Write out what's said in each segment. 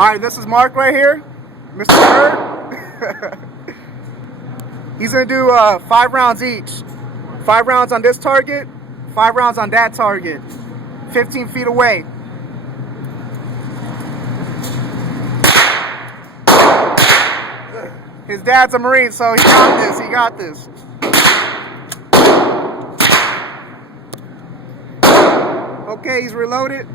Alright, this is Mark right here, Mr. Bird. He's going to do 5 rounds each. 5 rounds on this target, 5 rounds on that target. 15 feet away. His dad's a Marine, so he got this. Okay, he's reloaded.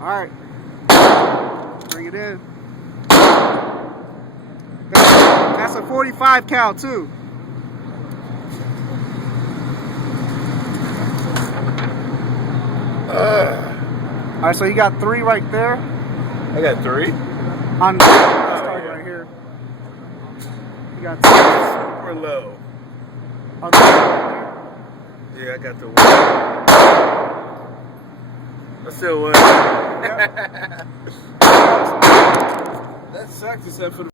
Alright, bring it in. That's a 45 cal too. Alright, so you got 3 right there. I got 3? On this target right here. You got 2. Super low. On this right Yeah, I got the 1. I still won. there. Yep. That sucks except for the